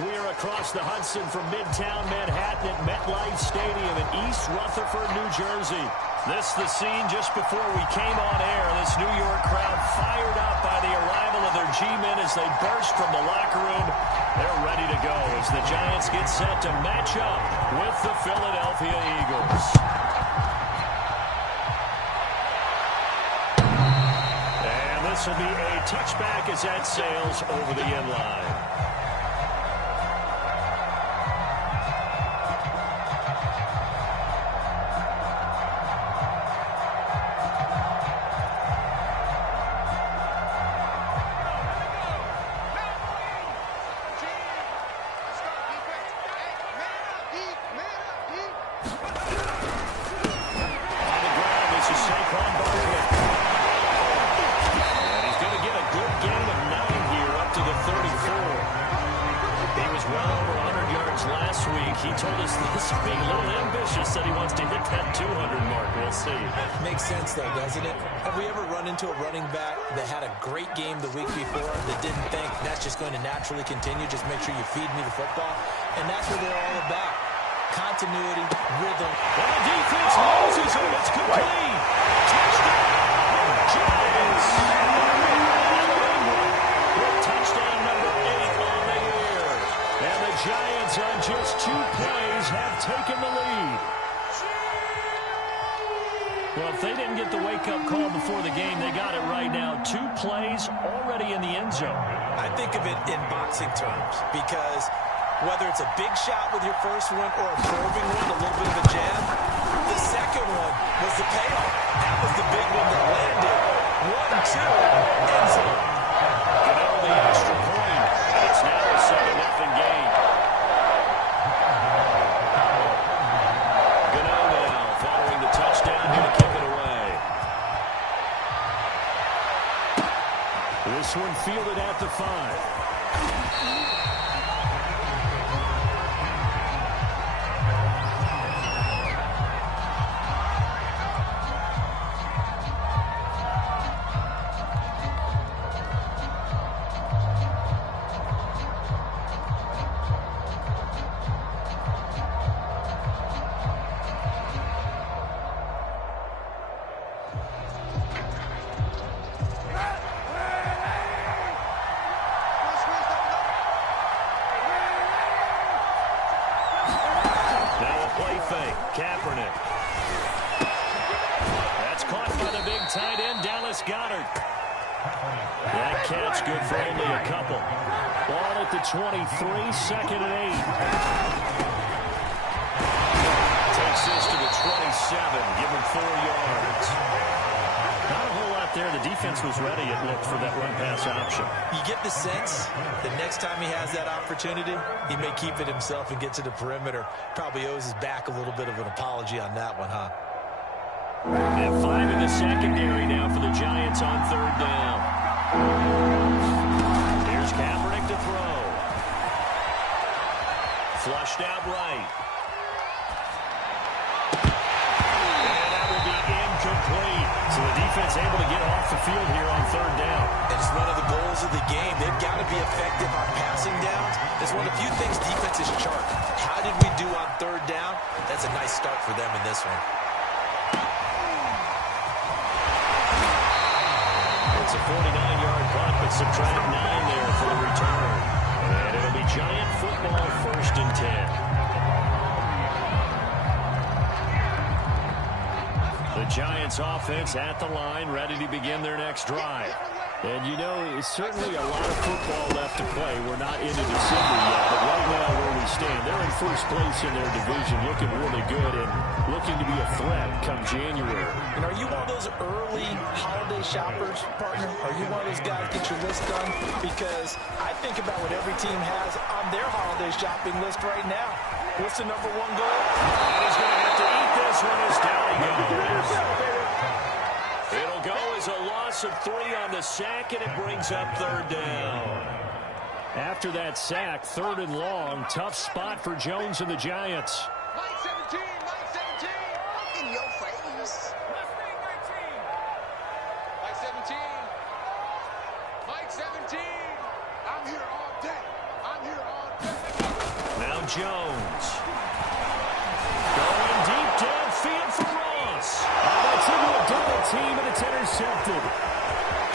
We are across the Hudson from Midtown Manhattan at MetLife Stadium in East Rutherford, New Jersey. This the scene just before we came on air. This New York crowd fired up by the arrival of their G-men as they burst from the locker room. They're ready to go as the Giants get set to match up with the Philadelphia Eagles. And this will be a touchback as that sails over the end line. He told us this being a little ambitious, said he wants to hit that 200 mark. We'll see. Makes sense, though, doesn't it? Have we ever run into a running back that had a great game the week before that didn't think that's just going to naturally continue? Just make sure you feed me the football. And that's what they're all about. Continuity, rhythm. And the defense loses it. It's complete. Touchdown, Giants. Touchdown number 8 on the year. And the Giants on just 2 plays have taken the lead. Well, if they didn't get the wake-up call before the game, they got it right now. 2 plays already in the end zone. I think of it in boxing terms because whether it's a big shot with your first one or a probing one, a little bit of a jab, the second one was the payoff. That was the big one that landed. 1-2, end zone. You know, the extra point. It's now a 7-0 game. Gano now following the touchdown here to kick it away. This one fielded at the 5. Kaepernick. That's caught by the big tight end, Dallas Goedert. That catch good for only a couple. Ball at the 23, second and 8. Takes this to the 27, give him 4 yards. Not a whole lot there. The defense was ready, it looked, for that run-pass option. You get the sense that next time he has that opportunity, he may keep it himself and get to the perimeter. Probably owes his back a little bit of an apology on that one, huh? And 5 in the secondary now for the Giants on 3rd down. Here's Kaepernick to throw. Flushed out right. And that will be incomplete. So the defense able to get off the field here on 3rd down. It's one of the goals of the game. They've got to be effective on passing downs. It's one of the few things defenses chart. How did we do on 3rd down? That's a nice start for them in this one. It's a 49-yard punt, but subtract 9 there for the return. And it'll be Giant football, 1st and 10. The Giants offense at the line, ready to begin their next drive. And, you know, certainly a lot of football left to play. We're not into December yet, but right now where we stand, they're in first place in their division, looking really good and looking to be a threat come January. And are you one of those early holiday shoppers, partner? Are you one of those guys get your list done? Because I think about what every team has on their holiday shopping list right now. What's the #1 goal? And he's going to have to eat this one as down he goes. It'll go as a loss of 3 on the sack, and it brings up 3rd down. After that sack, 3rd and long, tough spot for Jones and the Giants. Mike 17, in your face. Mike 17, Mike 17, I'm here all day. Jones. Going deep downfield for Ross. That's into a double team, and it's intercepted.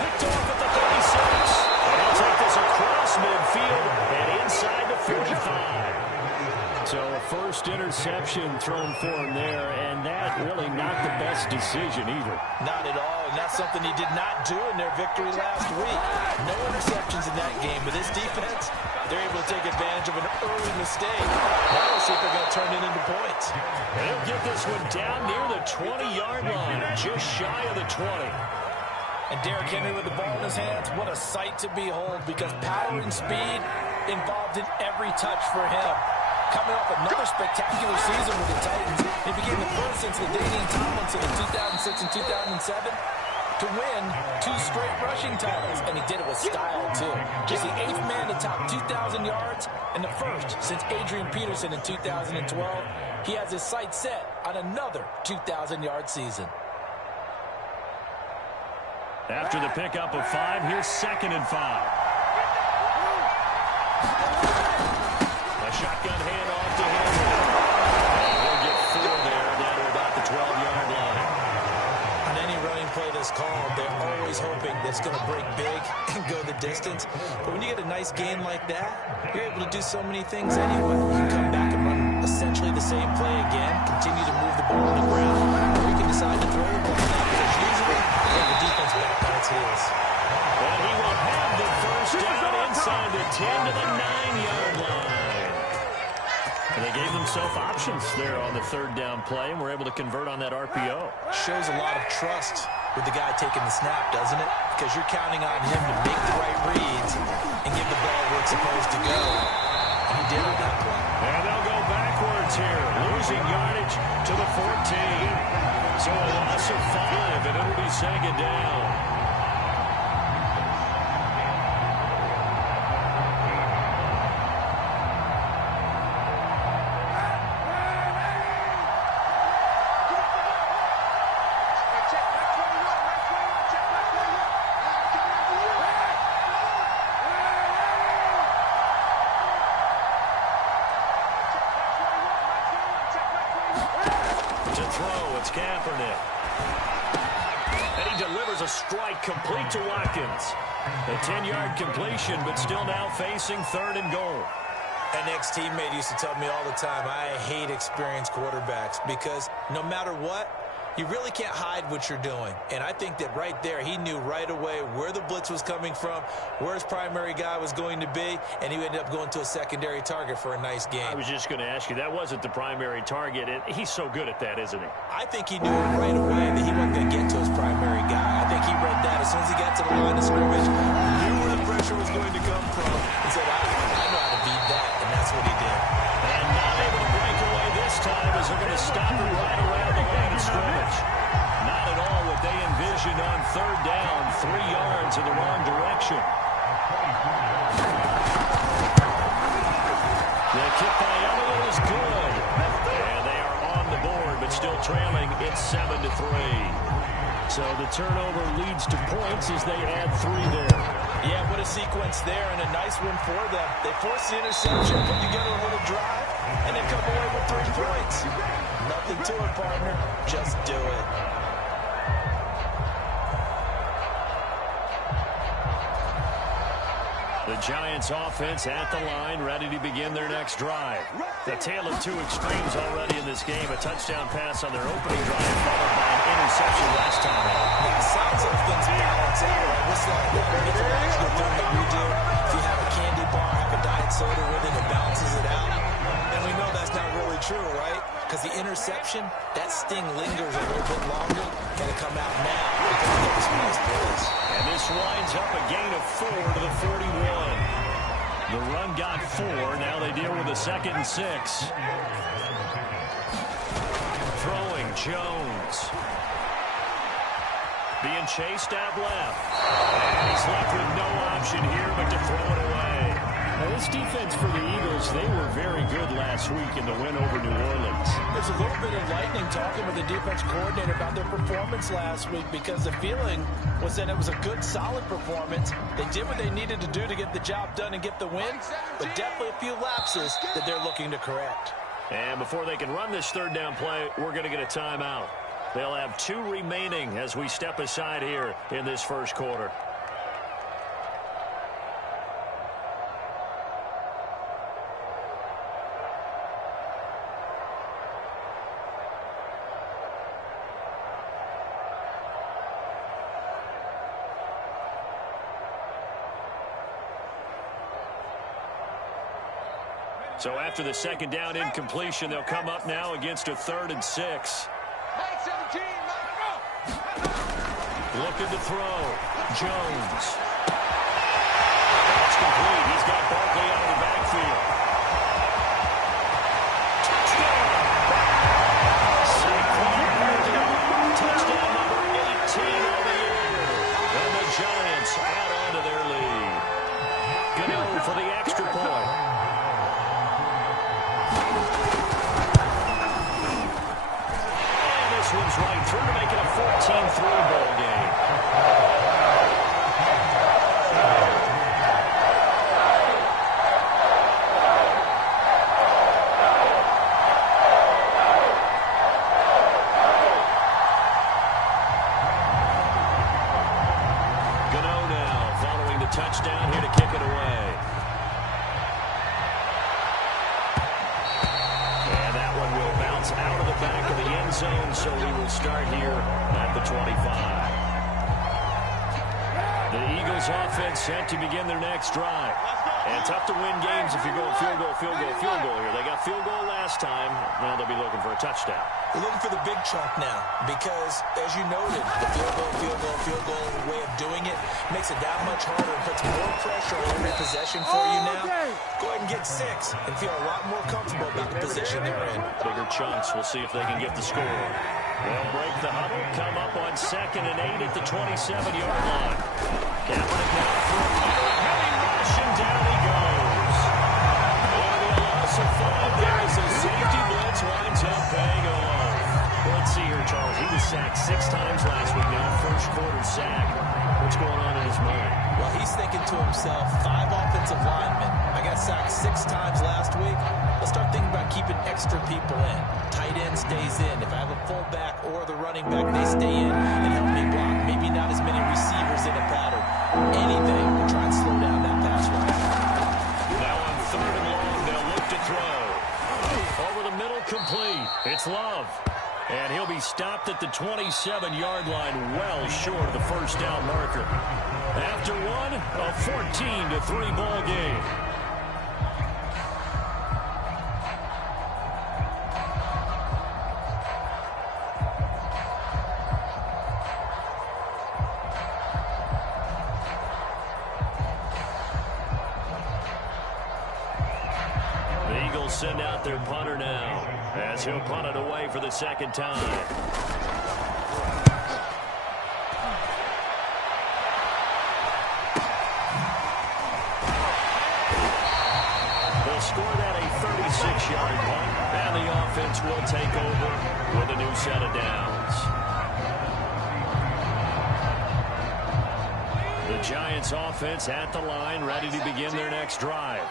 Picked off at the 36. And he'll take this across midfield and inside the 45. So a first interception thrown for him there, and that really not the best decision either. Not at all, and that's something he did not do in their victory last week. No interceptions in that game, but this defense, they're able to take advantage of an early mistake. Now we'll see if they're going to turn it into points. They'll get this one down near the 20-yard line, just shy of the 20. And Derrick Henry with the ball in his hands, what a sight to behold, because power and speed involved in every touch for him. Coming off another spectacular season with the Titans, he became the first since the Daniel Tomlinson in 2006 and 2007 to win 2 straight rushing titles, and he did it with style, too. Just the 8th man to top 2,000 yards, and the first since Adrian Peterson in 2012. He has his sights set on another 2,000-yard season. After the pickup of 5, here's 2nd and 5. A shotgun handoff to him. And he'll get 4 there, down to about the 12-yard line. On any running play that's called, they're always hoping that it's going to break big and go the distance. But when you get a nice gain like that, you're able to do so many things anyway. You can come back and run essentially the same play again, continue to move the ball on the ground, or you can decide to throw the ball now, because usually you have the defense back on its heels. And he will have the first down inside the 10 to the 9-yard line. And they gave themselves options there on the 3rd down play, and were able to convert on that RPO. Shows a lot of trust with the guy taking the snap, doesn't it? Because you're counting on him to make the right reads and give the ball where it's supposed to go. And he did on that play. And they'll go backwards here, losing yardage to the 14. So a loss of 5, and it'll be 2nd down. Strike complete to Watkins. A 10-yard completion, but still now facing 3rd and goal. An ex-teammate used to tell me all the time, I hate experienced quarterbacks, because no matter what, you really can't hide what you're doing. And I think that right there, he knew right away where the blitz was coming from, where his primary guy was going to be, and he ended up going to a secondary target for a nice game. I was just going to ask you, that wasn't the primary target. He's so good at that, isn't he? I think he knew right away that he wasn't going to get to his primary guy. I think he read that as soon as he got to the line of scrimmage, knew where the pressure was going to come from, and said, I know how to beat that, and that's what he did. And not able to break away this time, as they're going to stop him right around the line of scrimmage. Not at all what they envisioned on 3rd down, 3 yards in the wrong direction. The kick by Elliott is good. And they are on the board, but still trailing. It's 7-3. So the turnover leads to points as they add 3 there. Yeah, what a sequence there, and a nice one for them. They force the interception, put together a little drive, and then come away with 3 points. Nothing to it, partner. Just do it. The Giants offense at the line, ready to begin their next drive. The tale of 2 extremes already in this game. A touchdown pass on their opening drive, followed by an interception last time out. Yeah, it sounds like things balance out, right? What's that mythological thing that we do? If you have a candy bar, have a diet soda with it, it balances it out. And we know that's not really true, right? Because the interception, that sting lingers a little bit longer. Got to come out now because of those nice plays. And this winds up a gain of 4 to the 41. The run got 4. Now they deal with a 2nd and 6. Throwing Jones. Being chased out left. And he's left with no option here but to throw it away. Now, this This defense for the Eagles, they were very good last week in the win over New Orleans. There's a little bit of lightning talking with the defense coordinator about their performance last week because the feeling was that it was a good, solid performance. They did what they needed to do to get the job done and get the win, but definitely a few lapses that they're looking to correct. And before they can run this third down play, we're going to get a timeout. They'll have 2 remaining as we step aside here in this first quarter. So after the second down incompletion, they'll come up now against a 3rd and 6. Looking to throw. Jones. That's complete. He's got Barkley out of the backfield. Touchdown. Touchdown number 18 on the year. And the Giants add on to their lead. Gano for the extra point. This one's right through to make it a 14-3 ball game. Gano now following the touchdown here to kick it away. And that one will bounce out of the back of the end zone, so we will start here at the 25. The Eagles offense set to begin their next drive. And tough to win games if you're going field goal here. They got field goal last time. Now they'll be looking for a touchdown. They're looking for the big chunk now because, as you noted, the field goal way of doing it makes it that much harder and puts more pressure on every possession for you now. Go ahead and get 6 and feel a lot more comfortable about the position they're in. Bigger chunks. We'll see if they can get the score. They'll break the huddle, come up on 2nd and 8 at the 27-yard line. Kaepernick now for a heavy rush, and down he goes. It'll be a loss of 5 there as the safety blitz winds up paying off. Let's see here, Charles. He was sacked 6 times last week. Now first quarter sack. What's going on in his mind? Well, he's thinking to himself, 5 offensive linemen. I got sacked 6 times last week. Let's start thinking about keeping extra people in. Tight end stays in. If I have a fullback or the running back, they stay in and help me block. Maybe not as many receivers in a pattern. Anything to try and slow down that pass rush. Now on 3rd and long, they'll look to throw. Over the middle, complete. It's Love. And he'll be stopped at the 27-yard line, well short of the first down marker. After one, a 14-3 ball game. The Eagles send out their punter now, as he'll punt it away for the second time. They'll score that a 36-yard punt, and the offense will take over with a new set of downs. The Giants offense at the line, ready to begin their next drive.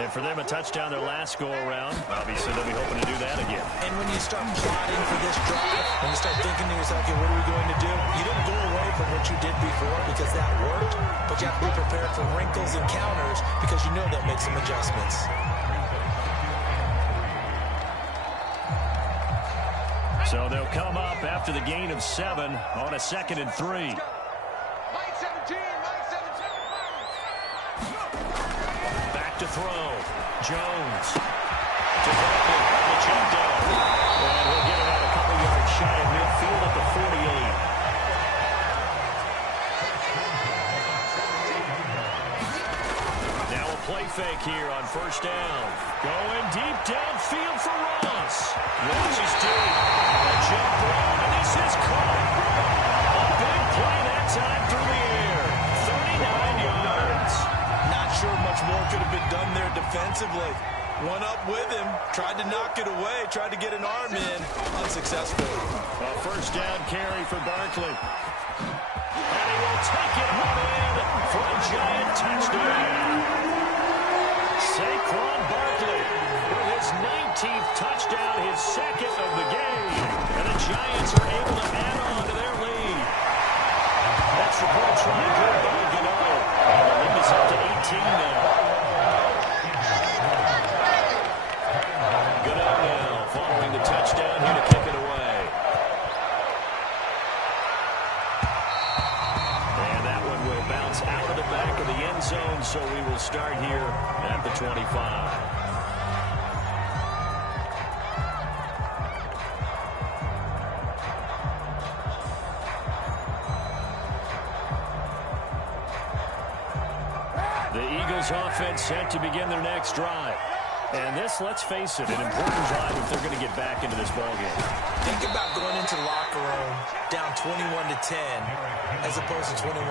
And for them, a touchdown their last go-around. Obviously, they'll be hoping to do that again. And when you start plotting for this drive, when you start thinking to yourself, okay, what are we going to do? You didn't go away from what you did before because that worked, but you have to be prepared for wrinkles and counters because you know they'll make some adjustments. So they'll come up after the gain of 7 on a 2nd and 3. To throw. Jones. To Barkley. The check down. And he'll get it out a couple yards shy of midfield at the 48. Now a play fake here on first down. Going deep downfield for Ross. Ross is deep. A jump ball, and this is caught. A big play that time through the air. 39 yards. Not sure much much more could have been done there defensively. One up with him, tried to knock it away, tried to get an arm in, unsuccessful. A first down carry for Barkley. And he will take it on in for a Giant touchdown. Saquon Barkley with his 19th touchdown, his second of the game. And the Giants are able to add on to their lead. Extra point trying good by Gano. And the lead is up to 18 now. Gano now following the touchdown here to kick it away. And that one will bounce out of the back of the end zone, so we will start here at the 25. The Eagles offense set to begin their next drive. And this, let's face it, an important drive if they're going to get back into this ballgame. Think about going into the locker room down 21-10 as opposed to 21-3.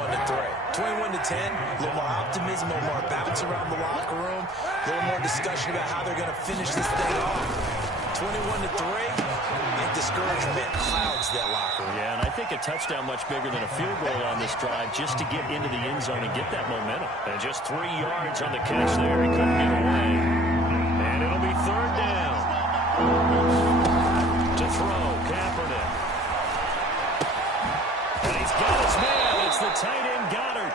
21-10, a little more optimism, a little more bounce around the locker room, a little more discussion about how they're going to finish this thing off. 21-3, and discouragement clouds that locker room. Yeah, and I think a touchdown much bigger than a field goal on this drive just to get into the end zone and get that momentum. And just 3 yards on the catch there. He couldn't get away. And it'll be third down. To throw, Kaepernick. And he's got his man. It's the tight end, Goddard.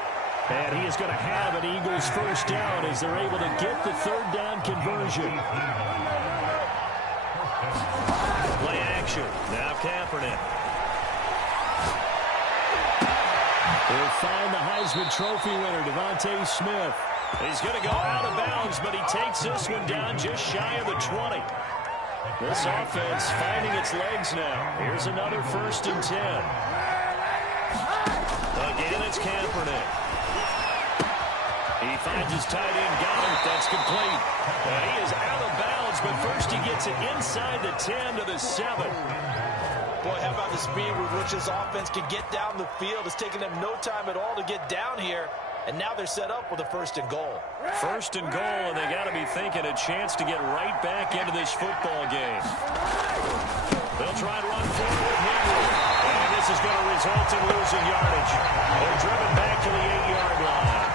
And he is going to have an Eagles first down as they're able to get the third down conversion. Play action. Now Kaepernick. He'll find the Heisman Trophy winner, Devontae Smith. He's going to go out of bounds, but he takes this one down just shy of the 20. This offense finding its legs now. Here's another 1st and 10. Again, it's Kaepernick. He finds his tight end, Goddard. That's complete. He is out of bounds, but first he gets it inside the 10 to the 7. Boy, how about the speed with which this offense can get down the field? It's taken them no time at all to get down here. And now they're set up with a 1st and goal. 1st and goal, and they got to be thinking a chance to get right back into this football game. They'll try and run forward with Henry. And this is going to result in losing yardage. They're driven back to the 8-yard line.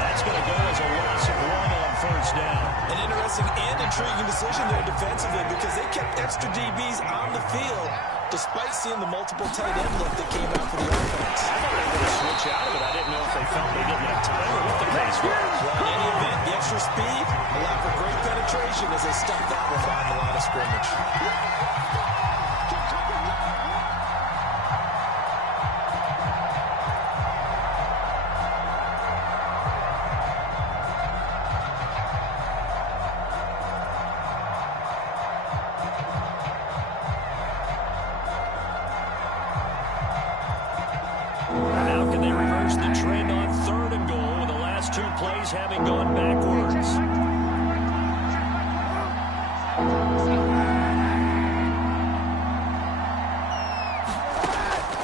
That's going to go as a loss of 1 on 1st down. An interesting and intriguing decision there defensively because they kept extra DBs on the field despite seeing the multiple tight end look that came out for the offense. I thought they were going to switch out of it. I didn't know if they felt they didn't have time or what the case was. Well, in any event, the extra speed allowed for great penetration as they stuffed that one behind the line of scrimmage. Having gone backwards.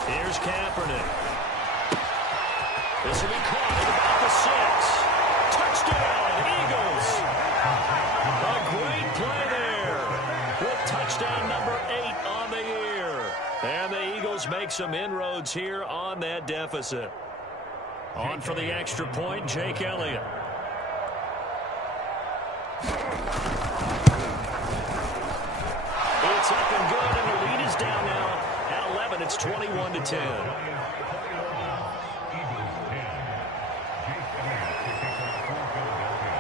Here's Kaepernick. This will be caught at about the 6. Touchdown, Eagles. A great play there with touchdown number 8 on the year. And the Eagles make some inroads here on that deficit. On for the extra point, Jake Elliott. It's up and good, and the lead is down now at 11. It's 21-10.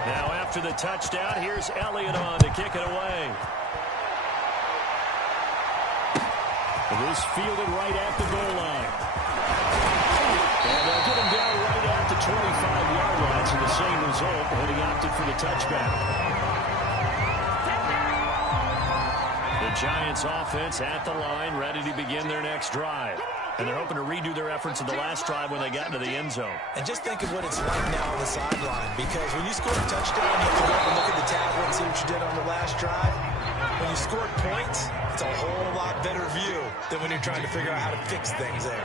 Now after the touchdown, here's Elliott on to kick it away. It is fielded right at the goal line. And they'll get him down right at the 25-yard line, so the same result, and he opted for the touchback. The Giants offense at the line, ready to begin their next drive. And they're hoping to redo their efforts in the last drive when they got into the end zone. And just think of what it's like now on the sideline, because when you score a touchdown, you have to go up and look at the tablet and see what you did on the last drive. When you scored points, it's a whole lot better view than when you're trying to figure out how to fix things there.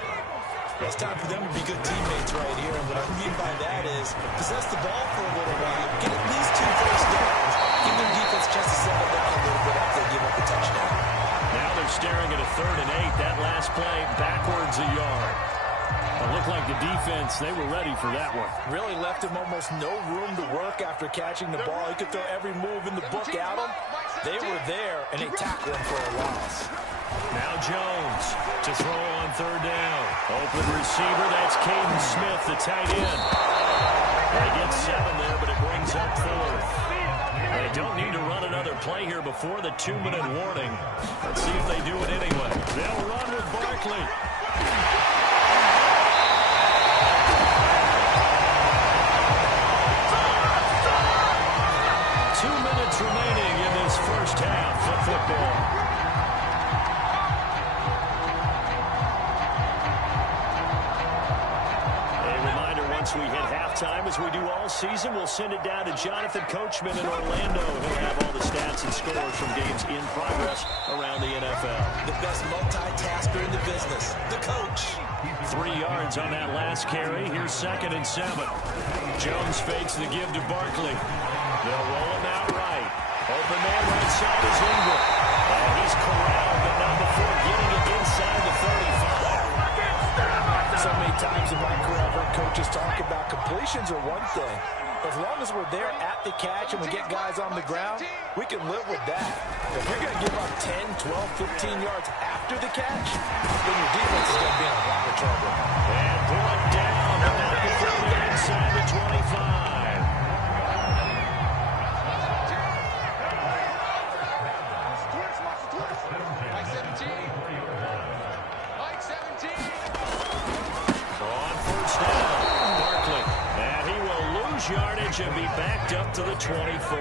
It's time for them to be good teammates right here. And what I mean by that is possess the ball for a little while, get at least 2 first downs, give their defense a chance to settle down a little bit after they give up the touchdown. Now they're staring at a 3rd and 8. That last play backwards a yard. It looked like the defense, they were ready for that one. Really left him almost no room to work after catching the ball. He could throw every move in the book at him. They were there, and they tackled him for a loss. Now Jones to throw on 3rd down. Open receiver, that's Caden Smith, the tight end. They get 7 there, but it brings up 4th. They don't need to run another play here before the 2-minute warning. Let's see if they do it anyway. They'll run with Barkley. 2 minutes remaining in this first half of football. Once we hit halftime, as we do all season, we'll send it down to Jonathan Coachman in Orlando. He'll have all the stats and scores from games in progress around the NFL. The best multitasker in the business, the coach. 3 yards on that last carry. Here's 2nd and 7. Jones fakes the give to Barkley. They'll roll him out right. Open man right side is Ingram. And he's corralled, but not before getting it inside the 35. So many times in my career, I've heard coaches talk about completions are one thing. As long as we're there at the catch and we get guys on the ground, we can live with that. If you're going to give up 10, 12, 15 yards after the catch, then your defense is going to be in a lot of trouble. And brought down, but not before they're inside the 25. Yardage and be backed up to the 24.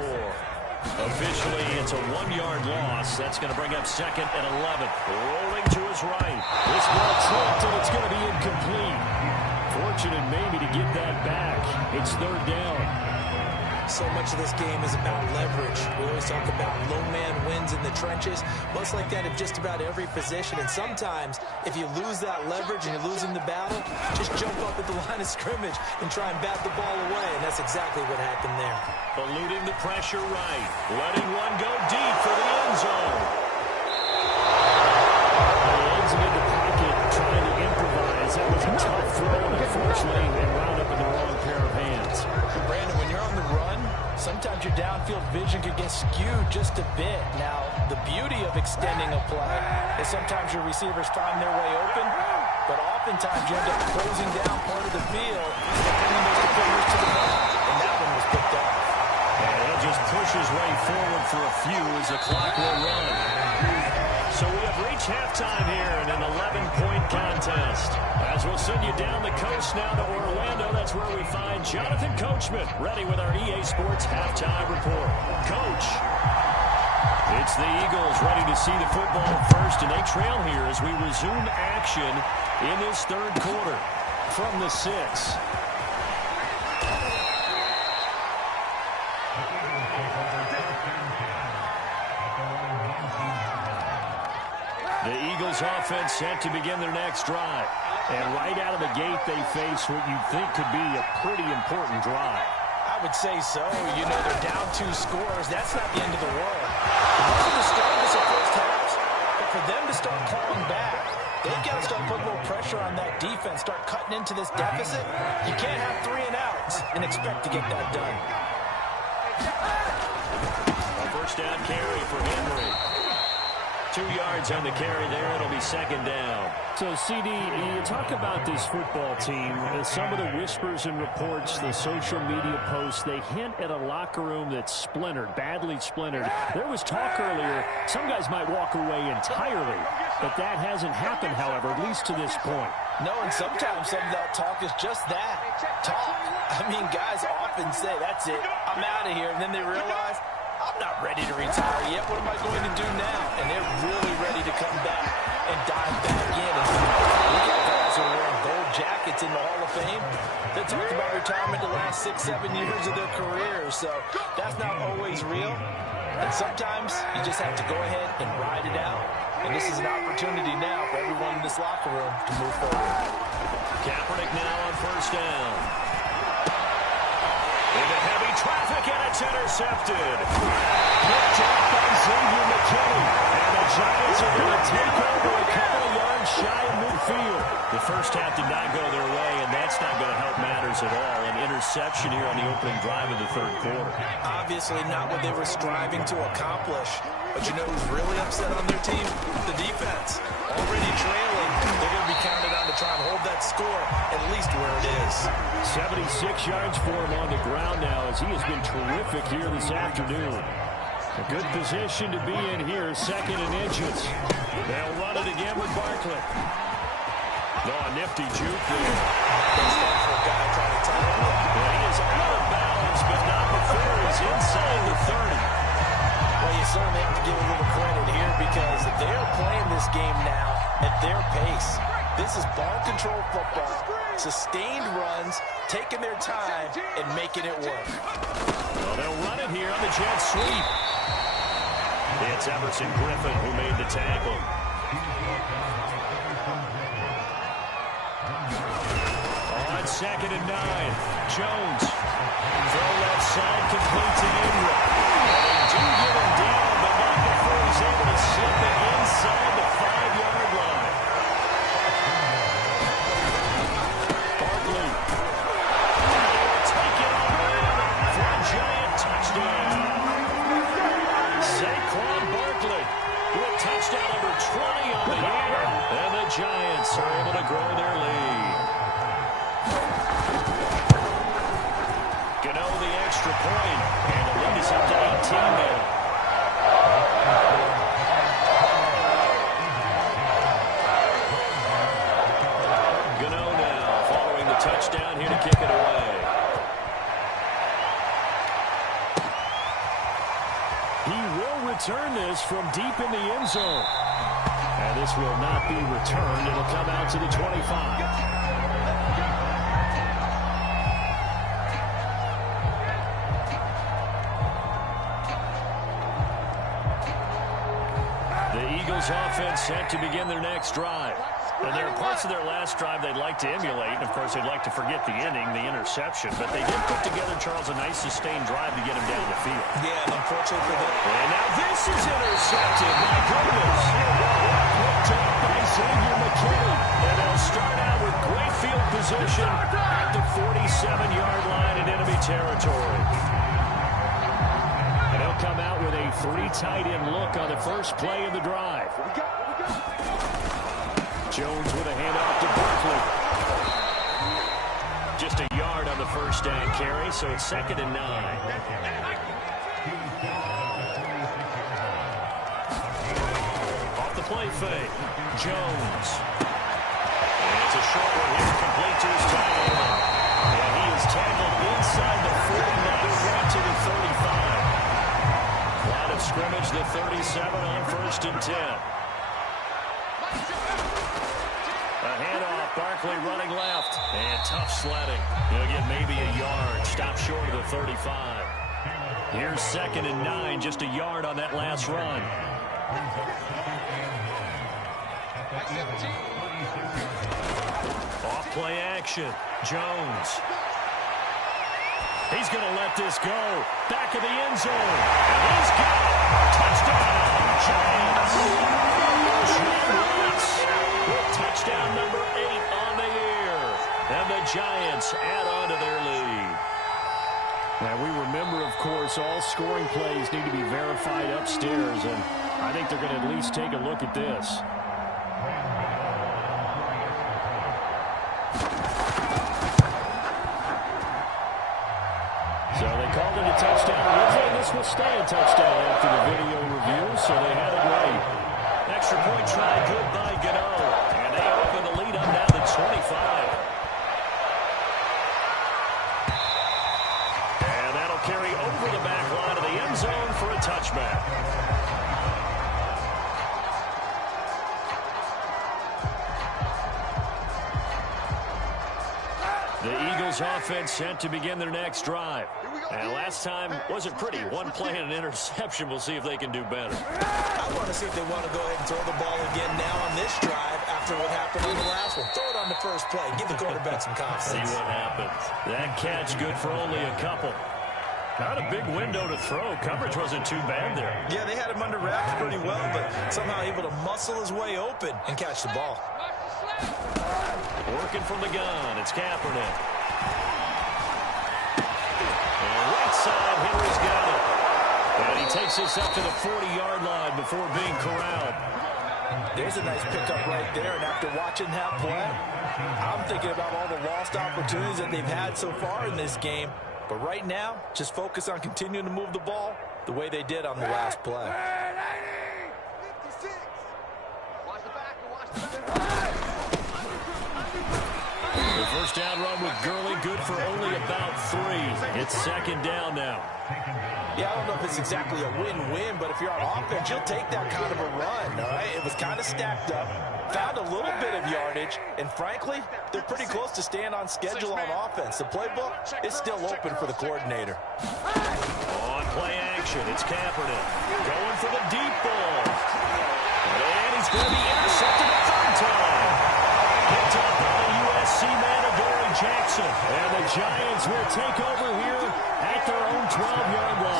Officially, it's a 1-yard loss. That's going to bring up 2nd and 11. Rolling to his right. This ball tripped, and it's going to be incomplete. Fortunate maybe to get that back. It's 3rd down. So much of this game is about leverage. We always talk about low man wins in the trenches. Well, it's like that in just about every position. And sometimes, if you lose that leverage and you're losing the battle, just jump up at the line of scrimmage and try and bat the ball away. And that's exactly what happened there. Eluding the pressure right. Letting one go deep for the end zone. He ends it in the pocket, trying to improvise. That was a tough throw, unfortunately, and wound up in the wrong pair of hands. Brandon, when you're on the run, sometimes your downfield vision could get skewed just a bit. Now, the beauty of extending a play is sometimes your receivers find their way open, but oftentimes you end up closing down part of the field and bringing those defenders to the ground, and that one was picked off. And he'll just push his way forward for a few as the clock will run. So we have reached halftime here in an 11-point contest. As we'll send you down the coast now to Orlando, that's where we find Jonathan Coachman, ready with our EA Sports Halftime Report. Coach, it's the Eagles ready to see the football first, and they trail here as we resume action in this 3rd quarter from the 6. The Eagles offense set to begin their next drive. And right out of the gate, they face what you think could be a pretty important drive. I would say so. You know, they're down 2 scores. That's not the end of the world. Those are the strongest of first halves. But for them to start clawing back, they've got to start putting a little pressure on that defense, start cutting into this deficit. You can't have 3 and outs and expect to get that done. A first down carry for Henry. 2 yards on the carry there. It'll be 2nd down. So, CD, you talk about this football team. Some of the whispers and reports, the social media posts, they hint at a locker room that's splintered, badly splintered. There was talk earlier, some guys might walk away entirely. But that hasn't happened, however, at least to this point. No, and sometimes some of that talk is just that, talk. I mean, guys often say, that's it, I'm out of here. And then they realize, I'm not ready to retire yet. What am I going to do now? And they're really ready to come back and dive back in. And we got guys who are wearing gold jackets in the Hall of Fame that talked about retirement the last 6, 7 years of their careers. So that's not always real. And sometimes you just have to go ahead and ride it out. And this is an opportunity now for everyone in this locker room to move forward. Kaepernick now on first down. Into heavy traffic, and it's intercepted. Picked off by Xavier McKinney. And the Giants are going to take over a couple of yards shy of midfield. The first half did not go their way, and that's not going to help matters at all. An interception here on the opening drive of the third quarter. Obviously not what they were striving to accomplish. But you know who's really upset on their team? The defense. Already trailing. They're going to be counted on to try and hold that score at least where it is. 76 yards for him on the ground now as he has been terrific here this afternoon. A good position to be in here, second and inches. They'll run it again with Barkley. No, a nifty juke there. That's fun for a guy trying to tackle him. Well, he is out of bounds, but not before he's inside the 30. Well, you certainly have to give a little credit here because they're playing this game now at their pace. This is ball control football, sustained runs, taking their time, and making it work. Well, they'll run it here on the jet sweep. It's Everson Griffin who made the tackle. On second and 9, Jones. Throw left side, complete to Ingram. They do get him down, but not before he's able to slip it inside the 5-yard line. Barkley. Take it all in for a Giant touchdown. Saquon Barkley with touchdown number 20 on the year. And the Giants are able to grow their lead. Gano the extra point, and the lead is up to 18 now. Gano now following the touchdown here to kick it away. He will return this from deep in the end zone. And this will not be returned. It'll come out to the 25. Offense set to begin their next drive. And there are parts of their last drive they'd like to emulate. And, of course, they'd like to forget the ending, the interception. But they did put together, Charles, a nice sustained drive to get him down the field. Yeah, unfortunately for them. And now this is intercepted. My goodness. Picked up by Xavier McKinney. And they'll start out with great field position at the 47-yard line in enemy territory. And they'll come out with a 3 tight end look on the first play of the drive. Jones with a handoff to Barkley. Just a yard on the first down carry, so it's second and 9. Off the play fake. Jones. And it's a short one here, complete to his tight end. And he is tackled inside the 49, right to the 35. Line of scrimmage, the 37 on first and 10. A handoff, Barkley running left. And tough sledding. He'll get maybe a yard. Stop short of the 35. Here's second and 9, just a yard on that last run. Off play action. Jones. He's going to let this go. Back of the end zone. And he's got it. Touchdown, Giants. John Ross with touchdown number 8 on the year. And the Giants add on to their lead. Now, we remember, of course, all scoring plays need to be verified upstairs, and I think they're going to at least take a look at this. So they called it a touchdown originally. This will stay a touchdown after the video review, so they had it right. Extra point try, good by Gano. And they open the lead up now to 25. And that'll carry over the back line of the end zone for a touchback. The Eagles offense set to begin their next drive. And last time wasn't pretty. One play and an interception. We'll see if they can do better. I want to see if they want to go ahead and throw the ball again now on this drive after what happened on the last one. Throw it on the first play. Give the quarterback some confidence. See what happens. That catch good for only a couple. Not a big window to throw. Coverage wasn't too bad there. Yeah, they had him under wraps pretty well, but somehow able to muscle his way open and catch the ball. Working from the gun. It's Kaepernick. And right side, Henry's got it. And he takes this up to the 40-yard line before being corralled. There's a nice pickup right there, and after watching that play, I'm thinking about all the lost opportunities that they've had so far in this game. But right now, just focus on continuing to move the ball the way they did on the last play. The first down run with Gurley, good for only about 3. It's second down now. Yeah, I don't know if it's exactly a win-win, but if you're on offense, you'll take that kind of a run, all right? It was kind of stacked up, found a little bit of yardage, and frankly, they're pretty close to staying on schedule on offense. The playbook is still open for the coordinator. On play action, it's Kaepernick going for the deep ball. And he's going to be intercepted a third time. Picked up by the USC man, Adoree Jackson. And the Giants will take over here at their own 12-yard line.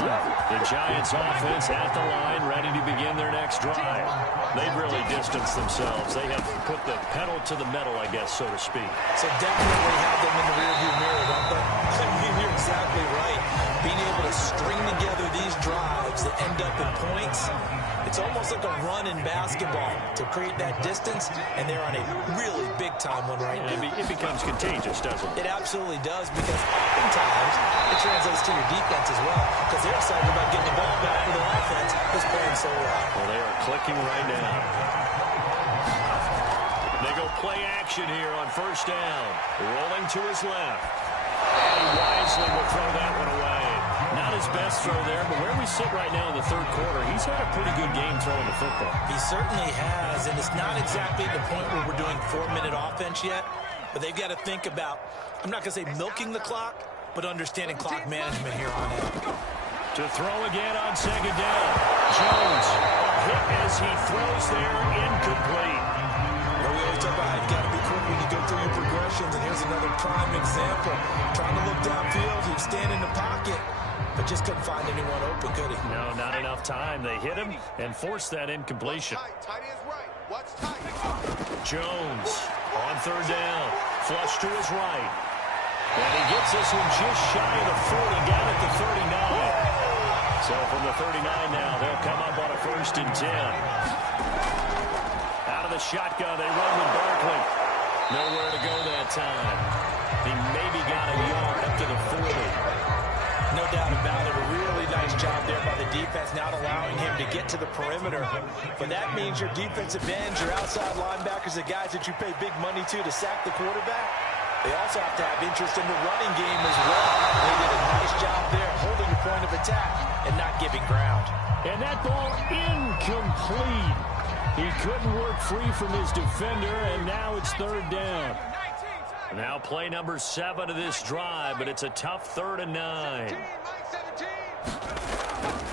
The Giants offense at the line, ready to begin their next drive. They've really distanced themselves. They have put the pedal to the metal, I guess, so to speak. So definitely have them in the rearview mirror, Rumba. I mean, you're exactly right. Being able to string together these drives that end up in points, it's almost like a run in basketball to create that distance, and they're on a really big-time one right now. It becomes contagious, doesn't it? It absolutely does, because oftentimes it translates to your defense as well, because they're excited about getting the ball back for their offense that's playing so well. Well, they are clicking right now. They go play action here on first down. Rolling to his left. And he wisely will throw that one away. Not his best throw there, but where we sit right now in the third quarter, he's had a pretty good game throwing the football. He certainly has, and it's not exactly the point where we're doing 4-minute offense yet, but they've got to think about, I'm not going to say milking the clock, but understanding clock management here on out. To throw again on second down. Jones, hit as he throws there, incomplete. Well, we always talk about how you've got to be quick when you go through your progressions, and here's another prime example. Trying to look downfield, he'd stand in the pocket, but just couldn't find anyone open, could he? No, not enough time. They hit him and forced that incompletion. Tight is right. What's tight? Jones on third down. Flush to his right. And he gets this one just shy of the 40, down at the 39. So from the 39 now, they'll come up on a 1st and 10. Out of the shotgun, they run with Barkley. Nowhere to go that time. He maybe got a yard up to the 40. No doubt about it. A really nice job there by the defense, not allowing him to get to the perimeter. But that means your defensive ends, your outside linebackers, the guys that you pay big money to sack the quarterback, they also have to have interest in the running game as well. They did a nice job there holding the point of attack and not giving ground. And that ball incomplete. He couldn't work free from his defender, and now it's third down. Now play number 7 of this drive, but it's a tough 3rd and 9.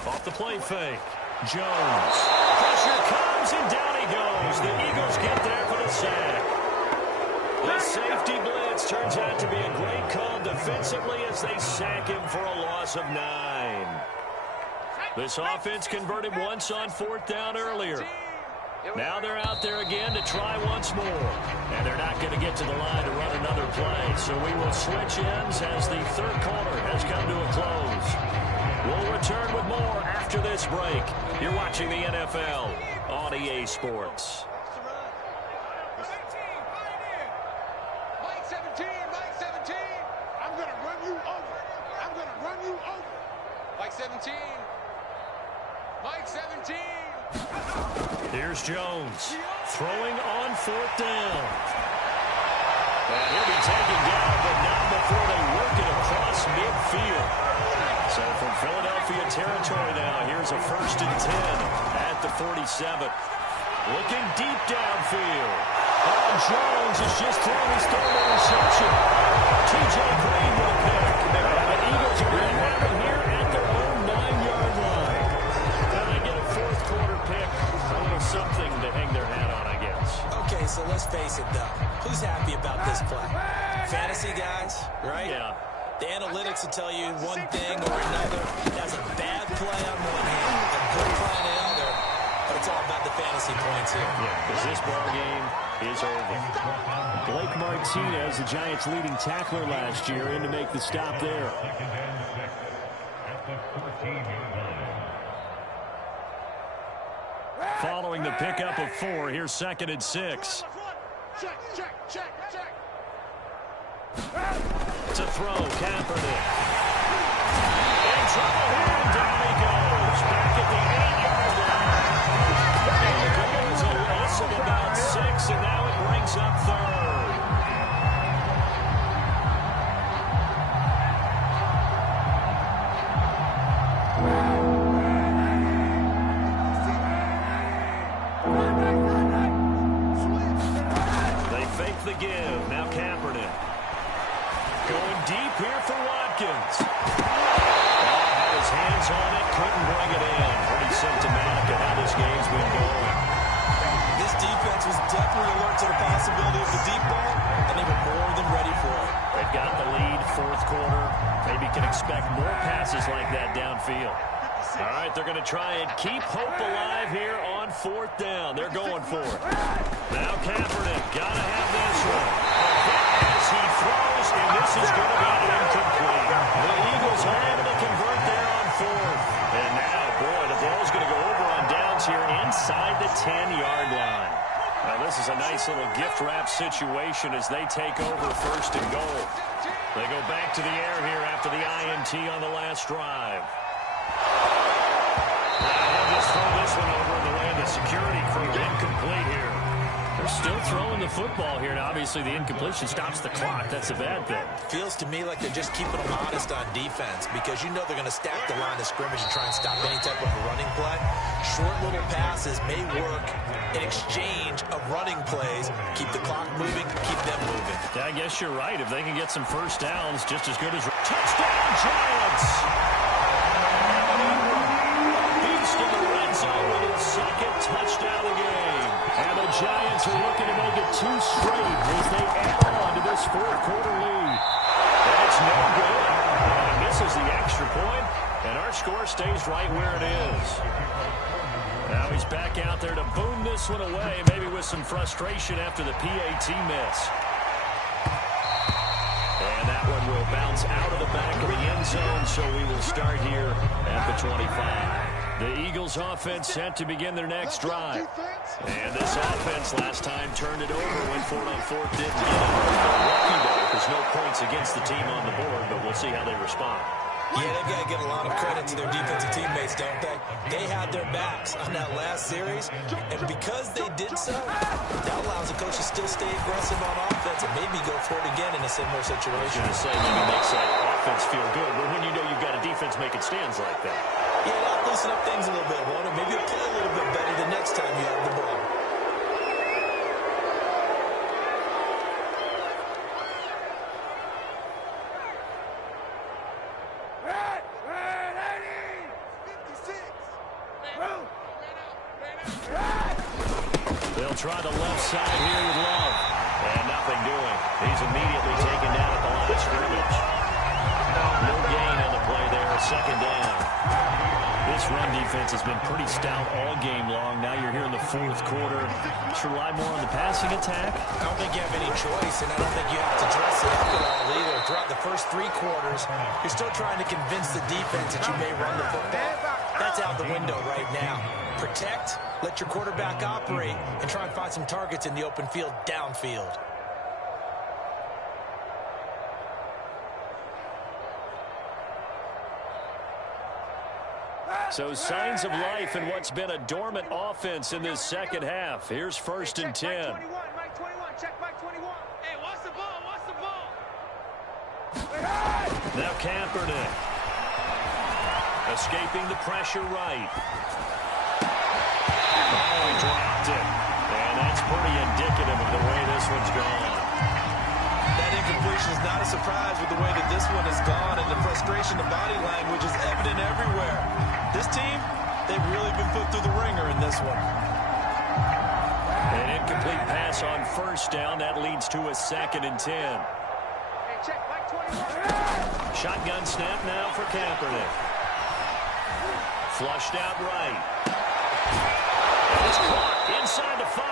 Off the play fake. Jones. Pressure comes, and down he goes. The Eagles get there for the sack. The safety blitz turns out to be a great call defensively as they sack him for a loss of 9. This offense converted once on 4th down earlier. Now they're out there again to try once more. And they're not going to get to the line to run another play. So we will switch ends as the third quarter has come to a close. We'll return with more after this break. You're watching the NFL on EA Sports. Mike 17, Mike 17. I'm going to run you over. I'm going to run you over. Mike 17. Mike 17. Here's Jones throwing on 4th down. And he'll be taken down, but not before they work it across midfield. So from Philadelphia territory now, here's a 1st and 10 at the 47. Looking deep downfield. And Jones has just thrown his 3rd interception. T.J. Green with a pick. And the Eagles are going to have it here at their own 9-yard line. And they get a 4th quarter pick. A little something to hang their hat on, I guess. Okay, so let's face it, though. Who's happy about this play? Fantasy guys, right? Yeah. The analytics will tell you one thing or another. That's a bad play on one hand, a good play on the other, but it's all about the fantasy points here. Yeah, because this ball game is over. Blake Martinez, the Giants' leading tackler last year, in to make the stop there. Following the pickup of 4, here's 2nd and 6. Check, check, check, check. It's a throw, Kaepernick. In trouble here, and down he goes. Back at the 8-yard line. And the goal is a loss of about 6, and now it brings up 3rd. They fake the give. Now Kaepernick. Going deep here for Watkins. Had his hands on it, couldn't bring it in. Pretty symptomatic of how this game's been going. This defense was definitely alert to the possibility of the deep ball, and they were more than ready for it. They've got the lead, 4th quarter. Maybe can expect more passes like that downfield. All right, they're going to try and keep hope alive here on 4th down. They're going for it. Now Kaepernick, got to have this one. As he throws, and this is going to be incomplete. The Eagles are able to convert there on 4th. And now, boy, the ball's going to go over on downs here inside the 10-yard line. Now, this is a nice little gift wrap situation as they take over 1st and goal. They go back to the air here after the INT on the last drive. They'll just throw this one over in the way of the security crew. Incomplete here. They're still throwing the football here, and obviously the incompletion stops the clock. That's a bad thing. Feels to me like they're just keeping them honest on defense because you know they're going to stack the line of scrimmage and try and stop any type of a running play. Short little passes may work in exchange of running plays. Keep the clock moving, keep them moving. I guess you're right. If they can get some first downs, just as good as touchdown Giants. Beast in the red zone with his 2nd touchdown of the game. And the Giants are looking to make it 2 straight as they add on to this 4th quarter lead. And it's no good. And misses the extra point, and our score stays right where it is. Now he's back out there to boom this one away, maybe with some frustration after the PAT miss. And that one will bounce out of the back of the end zone, so we will start here at the 25. The Eagles offense set to begin their next drive. And this offense last time turned it over, went for it on 4th, didn't get it. Lucky though, there's no points against the team on the board, but we'll see how they respond. Yeah, they've got to give a lot of credit to their defensive teammates, don't they? They had their backs on that last series, and because they did so, that allows the coach to still stay aggressive on offense and maybe go for it again in a similar situation. I was going to say, maybe makes that offense feel good, but when you know you've got a defense making stands like that. Yeah, that'll loosen up things a little bit, won't it? Maybe you'll play a little bit better the next time you have the ball. They'll try the left side here with Love. And nothing doing. He's immediately taken down at the line of scrimmage. No gain on the play there. 2nd down. This run defense has been pretty stout all game long. Now you're here in the 4th quarter. Should rely more on the passing attack. I don't think you have any choice, and I don't think you have to dress it up at all either. Throughout the first 3 quarters, you're still trying to convince the defense that you may run the football. That's out the window right now. Protect, let your quarterback operate, and try and find some targets in the open field downfield. So signs of life in what's been a dormant offense in this 2nd half. Here's 1st and 10. Mike 21, check Mike 21. Hey, watch the ball, watch the ball. Now Kaepernick. Escaping the pressure right. Oh, he dropped it. And that's pretty indicative of the way this one's gone. That incompletion is not a surprise with the way that this one has gone, and the frustration, the body language is evident everywhere. This team, they've really been put through the ringer in this one. An incomplete pass on first down. That leads to a 2nd and 10. Shotgun snap now for Kaepernick. Flushed out right. It's caught inside the 5.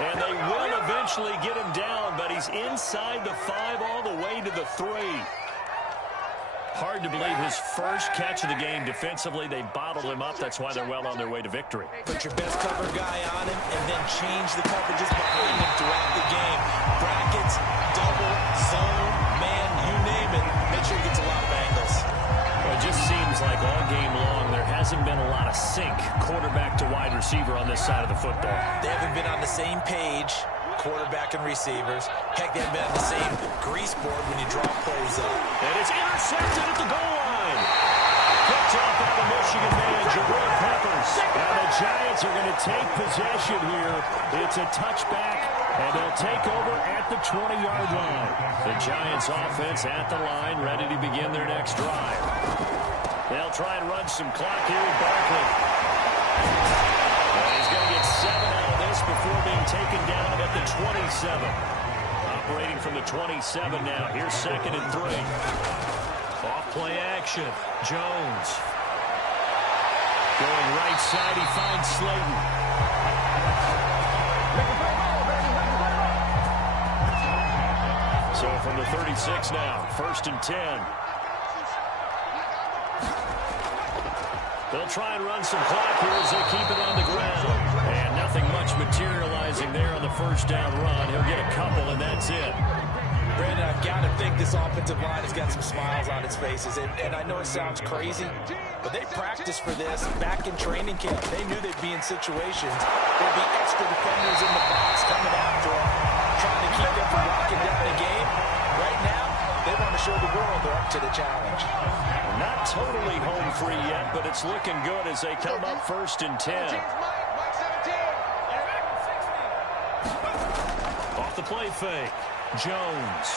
And they will eventually get him down, but he's inside the 5 all the way to the 3. Hard to believe his first catch of the game defensively. They bottled him up. That's why they're well on their way to victory. Put your best cover guy on him and then change the coverages behind him throughout the game. Brackets, double, zone, man, you name it. Make sure he gets a lot of angles. Well, it just seems like all game long there hasn't been a lot of sync quarterback to wide receiver on this side of the football. They haven't been on the same page, quarterback and receivers. Heck, they haven't been on the same grease board when you draw plays up. And it's intercepted at the goal line. Picked up by the Michigan man, Jabril Peppers. And the Giants are going to take possession here. It's a touchback, and they'll take over at the 20-yard line. The Giants offense at the line, ready to begin their next drive. They'll try and run some clock here with Barkley. And he's going to get 7 out of this before being taken down at the 27. Operating from the 27 now. Here's 2nd and 3. Off play action. Jones. Going right side, he finds Slayton. So from the 36 now, 1st and 10. They'll try and run some clock here as they keep it on the ground. And nothing much materializing there on the first down run. He'll get a couple, and that's it. Brandon, I've got to think this offensive line has got some smiles on its faces. And I know it sounds crazy, but they practiced for this back in training camp. They knew they'd be in situations. There'd be extra defenders in the box coming after them, trying to keep them from locking down a game. Right now, they want to show the world they're up to the challenge. Not totally home free yet, but it's looking good as they come up 1st and 10. Off the play fake. Jones.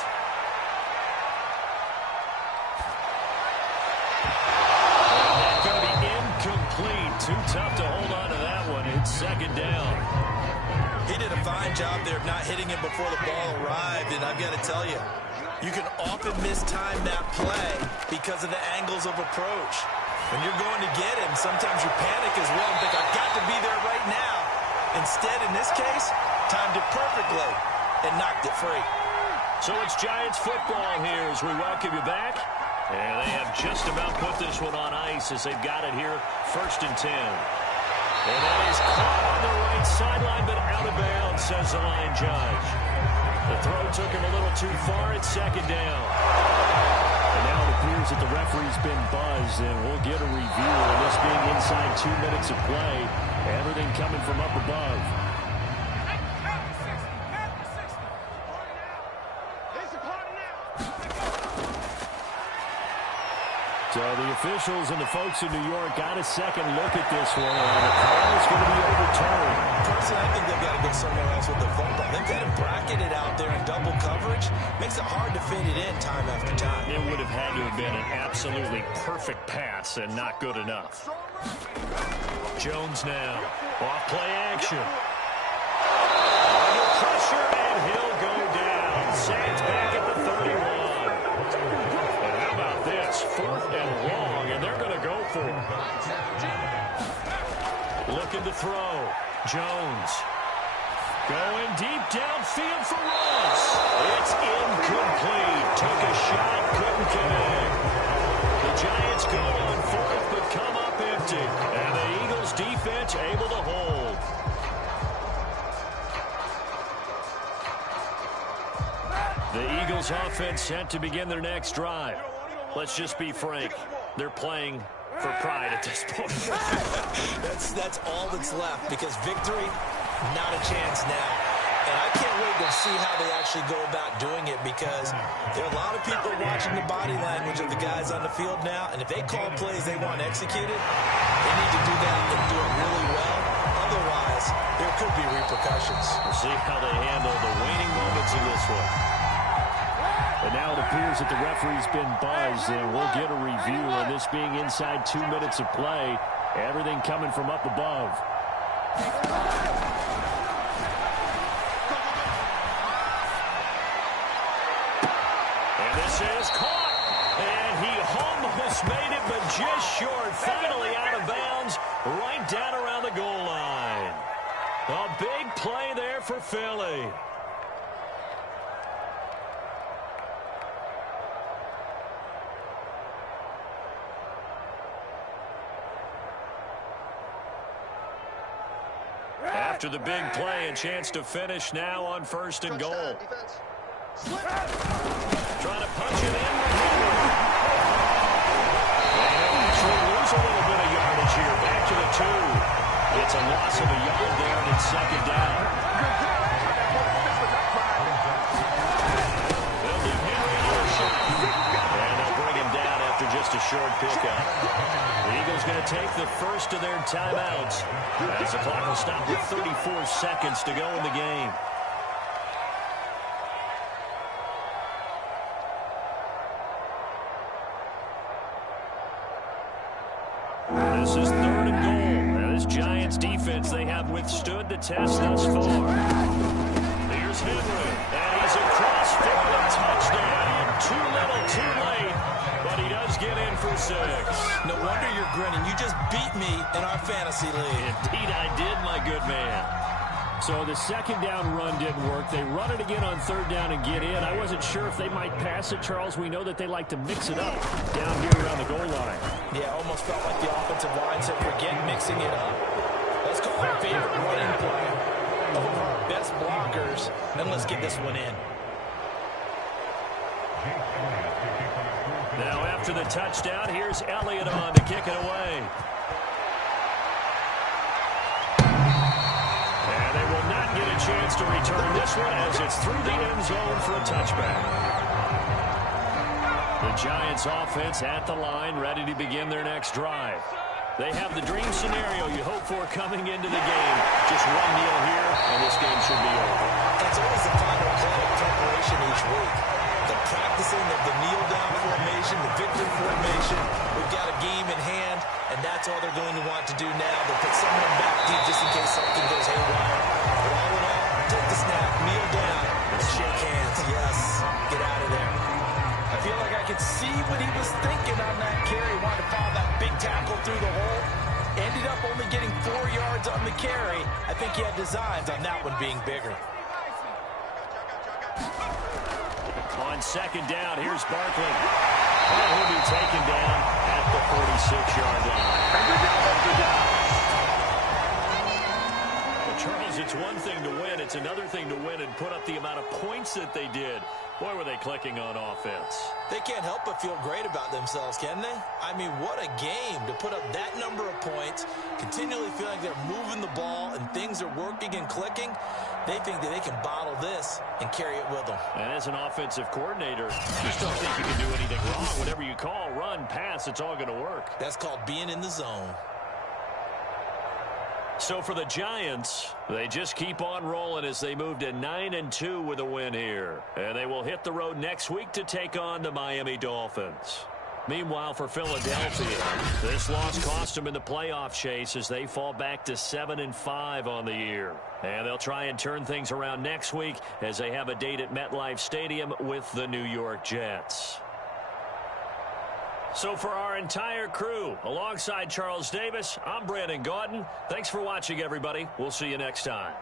And that's going to be incomplete. Too tough to hold on to that one. It's 2nd down. He did a fine job there of not hitting it before the ball arrived, and I've got to tell you, you can often mistime that play because of the angles of approach. When you're going to get him, sometimes you panic as well and think, I've got to be there right now. Instead, in this case, timed it perfectly and knocked it free. So it's Giants football here as we welcome you back. And they have just about put this one on ice as they've got it here, 1st and 10. And that is caught on the right sideline, but out of bounds, says the line judge. The throw took him a little too far. It's 2nd down. And now it appears that the referee's been buzzed, and we'll get a review of this being inside 2 minutes of play. Everything coming from up above. So the officials and the folks in New York got a second look at this one, and the call is going to be overturned. Personally, I think they've got to go somewhere else with the football. They've got it bracketed out there in double coverage. Makes it hard to fit it in time after time. It would have had to have been an absolutely perfect pass and not good enough. Jones now. Off play action. Under pressure, and he'll go down. Saints back at the 31. And how about this? 4th and long, and they're going to go for it. Looking to throw. Jones. Going deep downfield for Ross. It's incomplete. Took a shot, couldn't connect. The Giants go on 4th, but come up empty. And the Eagles defense able to hold. The Eagles offense set to begin their next drive. Let's just be frank. They're playing for pride at this point. That's all that's left, because victory, not a chance now. And I can't wait to see how they actually go about doing it, because there are a lot of people watching the body language of the guys on the field now, and if they call plays they want executed, they need to do that and do it really well. Otherwise, there could be repercussions. We'll see how they handle the waning moments in this one. And now it appears that the referee's been buzzed, and we'll get a review on this being inside 2 minutes of play. Everything coming from up above. This is caught. And he almost made it, but just short. Finally out of bounds, right down around the goal line. A big play there for Philly. After the big play, a chance to finish now on 1st and goal. Trying to punch it in. They'll actually lose a little bit of yardage here. Back to the 2. It's a loss of a yard there, and it's 2nd down. They'll give Henry another shot. And they'll bring him down after just a short pickup. The Eagles going to take the first of their timeouts as the clock will stop with 34 seconds to go in the game. This is 3rd and goal. Now this Giants defense, they have withstood the test thus far. Here's Henry, and he's across for the touchdown. Too little, too late, but he does get in for 6. No wonder you're grinning. You just beat me in our fantasy league. Indeed I did, my good man. So the 2nd down run didn't work. They run it again on 3rd down and get in. I wasn't sure if they might pass it, Charles. We know that they like to mix it up down here around the goal line. Yeah, almost felt like the offensive line said, forget mixing it up. Let's call our favorite running play over our best blockers, and let's get this one in. Now after the touchdown, here's Elliott on to kick it away. And they will not get a chance to return this one as it's through the end zone for a touchback. The Giants offense at the line, ready to begin their next drive. They have the dream scenario you hope for coming into the game. Just 1-0 here, and this game should be over. That's always the final play of preparation each week. The practicing of the kneel-down formation, the victory formation. We've got a game in hand, and that's all they're going to want to do now. They'll put someone back deep just in case something goes haywire. But all in all, take the snap, kneel down, and shake hands. Yes, get out of there. I feel like I could see what he was thinking on that carry. He wanted to follow that big tackle through the hole. Ended up only getting 4 yards on the carry. I think he had designs on that one being bigger. On 2nd down, here's Barkley. And he'll be taken down at the 46-yard line. Well, Charles, it's one thing to win. It's another thing to win and put up the amount of points that they did. Boy, were they clicking on offense. They can't help but feel great about themselves, can they? I mean, what a game to put up that number of points, continually feel like they're moving the ball and things are working and clicking. They think that they can bottle this and carry it with them. And as an offensive coordinator, you just don't think you can do anything wrong. Whatever you call, run, pass, it's all going to work. That's called being in the zone. So for the Giants, they just keep on rolling as they move to 9-2 with a win here. And they will hit the road next week to take on the Miami Dolphins. Meanwhile, for Philadelphia, this loss cost them in the playoff chase as they fall back to 7-5 on the year. And they'll try and turn things around next week as they have a date at MetLife Stadium with the New York Jets. So for our entire crew, alongside Charles Davis, I'm Brandon Gaudin. Thanks for watching, everybody. We'll see you next time.